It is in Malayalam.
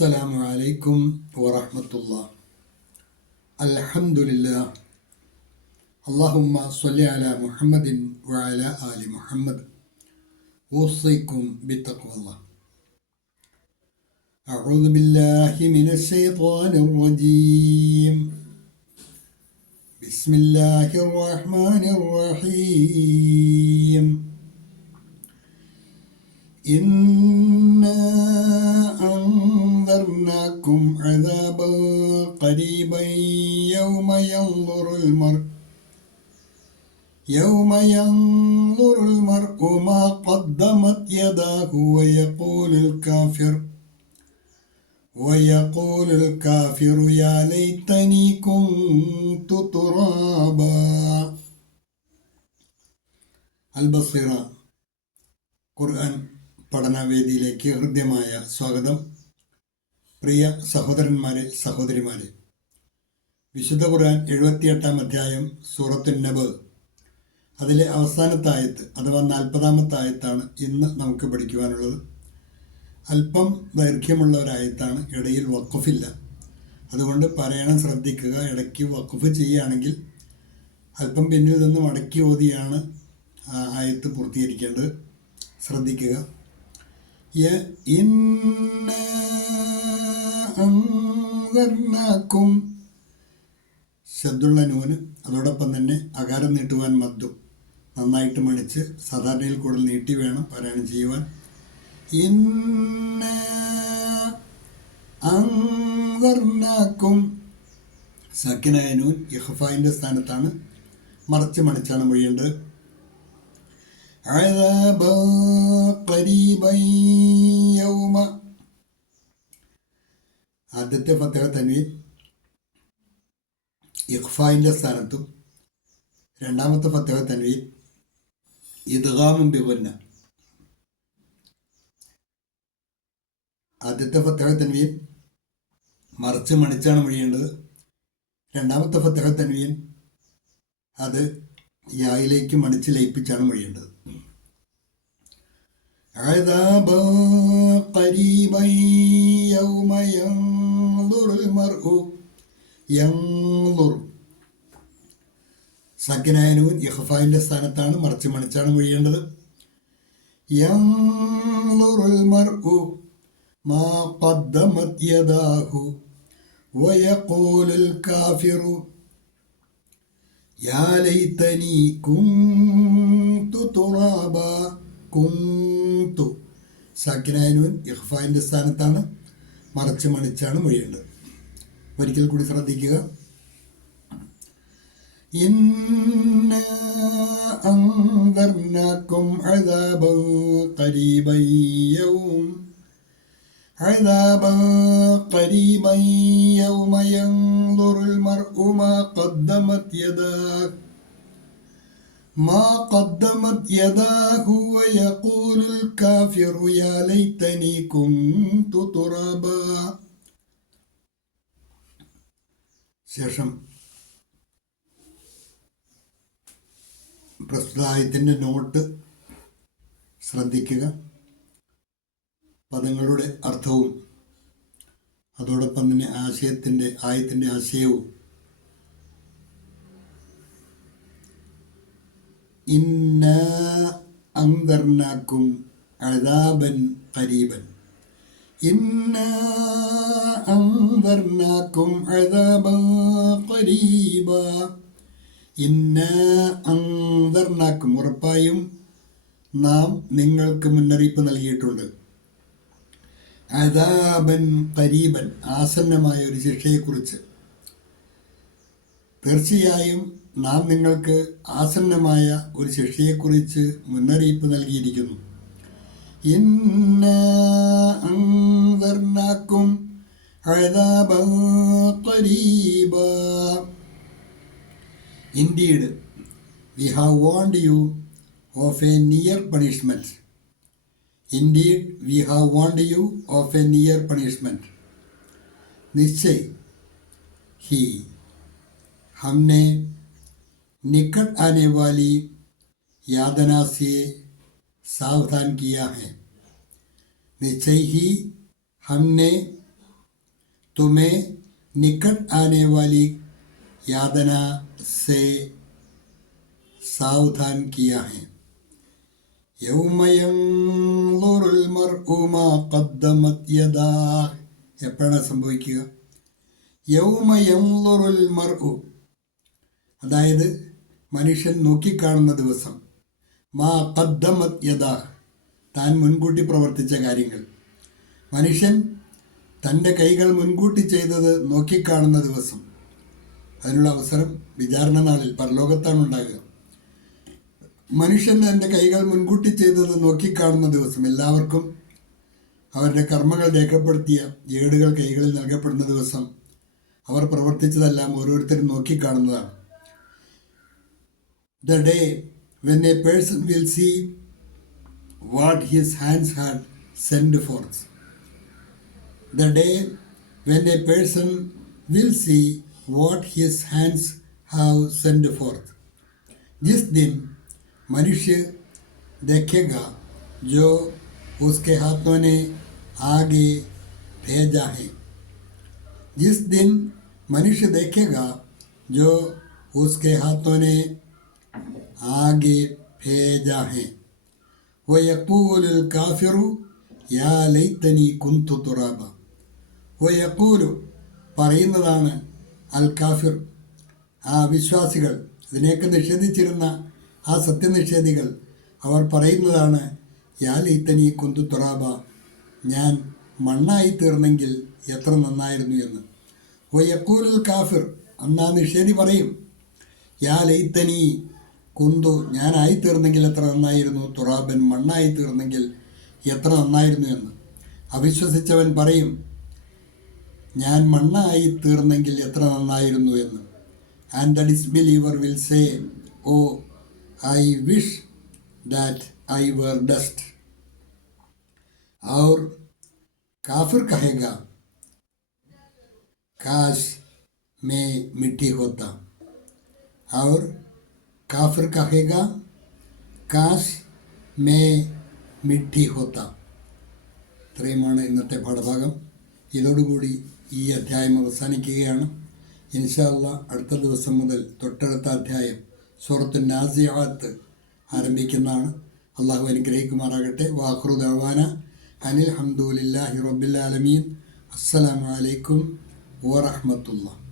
السلام عليكم ورحمة الله. الحمد لله. اللهم صل على محمد وعلى آل محمد. أوصيكم بتقوى الله. أعوذ بالله من الشيطان الرجيم. بسم الله الرحمن الرحيم. إنا أنذرناكم عذابا قريبا يوم ينظر المرء ما قدمت يداه ويقول الكافر يا ليتني كنت ترابا. البصير ഖുർആൻ പഠനവേദിയിലേക്ക് ഹൃദ്യമായ സ്വാഗതം. പ്രിയ സഹോദരന്മാരെ, സഹോദരിമാരെ, വിശുദ്ധ ഖുർആൻ 78-ാം അധ്യായം സൂറത്തുൻ നബ്, അതിലെ അവസാനത്തെ ആയത്ത് അഥവാ 40-ാമത്തെ ആയത്താണ് ഇന്ന് നമുക്ക് പഠിക്കുവാനുള്ളത്. അല്പം ദൈർഘ്യമുള്ള ഒരായത്താണ്, ഇടയിൽ വഖഫില്ല. അതുകൊണ്ട് പറയണം, ശ്രദ്ധിക്കുക. ഇടയ്ക്ക് വഖഫ് ചെയ്യുകയാണെങ്കിൽ അല്പം പിന്നിൽ നിന്ന് മടക്കി ഓതിയാണ് ആയത്ത് പൂർത്തീകരിക്കേണ്ടത്. ശ്രദ്ധിക്കുക. ശബ്ദുള്ള നൂന്, അതോടൊപ്പം തന്നെ അകാരം നീട്ടുവാൻ മദ്ദു നന്നായിട്ട് മണിച്ച് സാധാരണയിൽ കൂടുതൽ നീട്ടി വേണം പാരായണം ചെയ്യുവാൻ. അൻദർനാക്കും സക്കിനായ നൂൻ ഇഖ്ഫായിൻ്റെ സ്ഥാനത്താണ്, മറച്ച് മണിച്ചാണ് മൊഴിയേണ്ടത്. عذابا قريبا يوم. ആദ്യത്തെ ഫത്തഹ തൻവീൻ ഇഖ്ഫായിൻ്റെ സ്ഥാനത്തും രണ്ടാമത്തെ ഫത്തഹ തൻവീൻ ഇദ്ഗാമും ബിഗുന്ന. ആദ്യത്തെ ഫത്തഹ തൻവീൻ മറിച്ച് മണിച്ചാണ് മൊഴിയേണ്ടത്. രണ്ടാമത്തെ ഫത്തഹ തൻവീൻ അത് യായിലേക്ക് മണിച്ച് ലയിപ്പിച്ചാണ് മൊഴിയേണ്ടത്. عذابا قريبا يوم ينظر المرء. ينظر സക്കിനായ നൂൻ ഇഖ്ഫായിൻ്റെ സ്ഥാനത്താണ്, മറിച്ച് മണിച്ചാണ് മൊഴിയേണ്ടത്. ينظر المرء ما قدمت يداه ويقول الكافر يا ليتني كنت ترابا. കുന്തു സക്കിനായ നൂൻ ഇഖ്ഫായിൻ്റെ സ്ഥാനത്താണ്, മറച്ച് മണിച്ചാണ് മൊഴിയേണ്ടത്. ഒരിക്കൽ കൂടി ശ്രദ്ധിക്കുക. ഇന്നാ അൻദർനാക്കും അദാബൻ ഖരീബൻ യൗമ യൻദുറുൽ മർഉ മാ قدمت يداه ويقول الكافر يا ليتني كنت ترابا. ശേഷം പ്രസ്തുത ആയത്തിൻ്റെ നോട്ട് ശ്രദ്ധിക്കുക. പദങ്ങളുടെ അർത്ഥവും അതോടൊപ്പം തന്നെ ആയത്തിൻ്റെ ആശയവും. ഇന്നാ അൻദർനാക്കും അദാബൻ ഖരീബൻ. ഇന്നാ അൻദർനാക്കും അദാബൻ ഖരീബ. ഇന്നാ അൻദർനാക്കും, ഉറപ്പായും നാം നിങ്ങൾക്ക് മുന്നറിയിപ്പ് നൽകിയിട്ടുണ്ട്. അദാബൻ ഖരീബൻ, ആസന്നമായ ഒരു ശിക്ഷയെക്കുറിച്ച്. തീർച്ചയായും നാം നിങ്ങൾക്ക് ആസന്നമായ ഒരു ശിക്ഷയെക്കുറിച്ച് മുന്നറിയിപ്പ് നൽകിയിരിക്കുന്നു. ഇന്നാ അൻദർനാക്കും അദാബൻ ഖരീബാ. Indeed, we have warned you of a near punishment. Indeed, we have warned you of a near punishment. निश्चय ही हमने निकट आने वाली यातना से सावधान किया है. निश्चय ही हमने तुम्हें निकट आने वाली यातना से सावधान किया है. यौम यंज़ुरुल मർഉ മാ ഖദ്ദമത് യദാഹ്. എപ്പോഴാണ് സംഭവിക്കുക? യൗമ യൻളുറുൽ മർഉ, അതായത് മനുഷ്യൻ നോക്കിക്കാണുന്ന ദിവസം. മാ ഖദ്ദമത് യദാഹ്, താൻ മുൻകൂട്ടി പ്രവർത്തിച്ച കാര്യങ്ങൾ. മനുഷ്യൻ തൻ്റെ കൈകൾ മുൻകൂട്ടി ചെയ്തത് നോക്കിക്കാണുന്ന ദിവസം. അതിനുള്ള അവസരം വിചാരണ നാളിൽ പരലോകത്താണ് ഉണ്ടാകുക. മനുഷ്യൻ തൻ്റെ കൈകൾ മുൻകൂട്ടി ചെയ്തത് നോക്കിക്കാണുന്ന ദിവസം. എല്ലാവർക്കും അവരുടെ കർമ്മങ്ങൾ രേഖപ്പെടുത്തിയ ഏടുകൾ കൈകളിൽ നൽകപ്പെടുന്ന ദിവസം. അവർ പ്രവർത്തിച്ചതെല്ലാം ഓരോരുത്തരും നോക്കിക്കാണുന്നതാണ്. The day when a person will see what his hands had sent forth. The day when a person will see what his hands have sent forth. जिस दिन मनुष्य देखेगा जो उसके हाथों ने आगे भेजा है. जिस दिन मनुष्य देखेगा जो उसके हाथों ने आगे भेजा है. वयक़ूलुल काफ़िरु या लैतनी कुन्तु തുറാബ. വയഖൂലു, പറയുന്നതാണ്, അൽ കാഫിർ, ആ വിശ്വാസികൾ, ഇതിനെയൊക്കെ നിഷേധിച്ചിരുന്ന ആ സത്യനിഷേധികൾ, അവർ പറയുന്നതാണ്, യാ ലൈതനി കുന്തു തുറാബ, ഞാൻ മണ്ണായി തീർന്നെങ്കിൽ എത്ര നന്നായിരുന്നു എന്ന്. വയഖൂലുൽ കാഫിർ, അന്ന് ആ നിഷേധി പറയും, യാ ലൈതനി കുന്തു, ഞാനായി തീർന്നെങ്കിൽ എത്ര നന്നായിരുന്നു, തുറാബൻ, മണ്ണായി തീർന്നെങ്കിൽ എത്ര നന്നായിരുന്നു എന്ന്. അവിശ്വസിച്ചവൻ പറയും, ഞാൻ മണ്ണായി തീർന്നെങ്കിൽ എത്ര നന്നായിരുന്നു എന്ന്. And the disbeliever will say, oh I wish that I were dust. और काफिर कहेगा, काश मैं मिट्टी होता. और काफिर कहेगा, काश मैं मिट्टी होता. ഇത്രയുമാണ് ഇന്നത്തെ പാഠഭാഗം. ഇതോടുകൂടി ഈ അധ്യായം അവസാനിക്കുകയാണ്. ഇൻഷാ അല്ലാഹ് അടുത്ത ദിവസം മുതൽ തൊട്ടടുത്ത അധ്യായം സൂറത്തുൻ നാസിആത്ത് ആരംഭിക്കുന്നതാണ്. അള്ളാഹു അനുഗ്രഹിക്കുമാറാകട്ടെ. വാഖിറു ദഅവാന അനിൽ ഹംദുലില്ലാഹി റബ്ബിൽ ആലമീൻ. അസ്സലാമു അലൈക്കും വറഹ്മത്തുള്ളാഹി.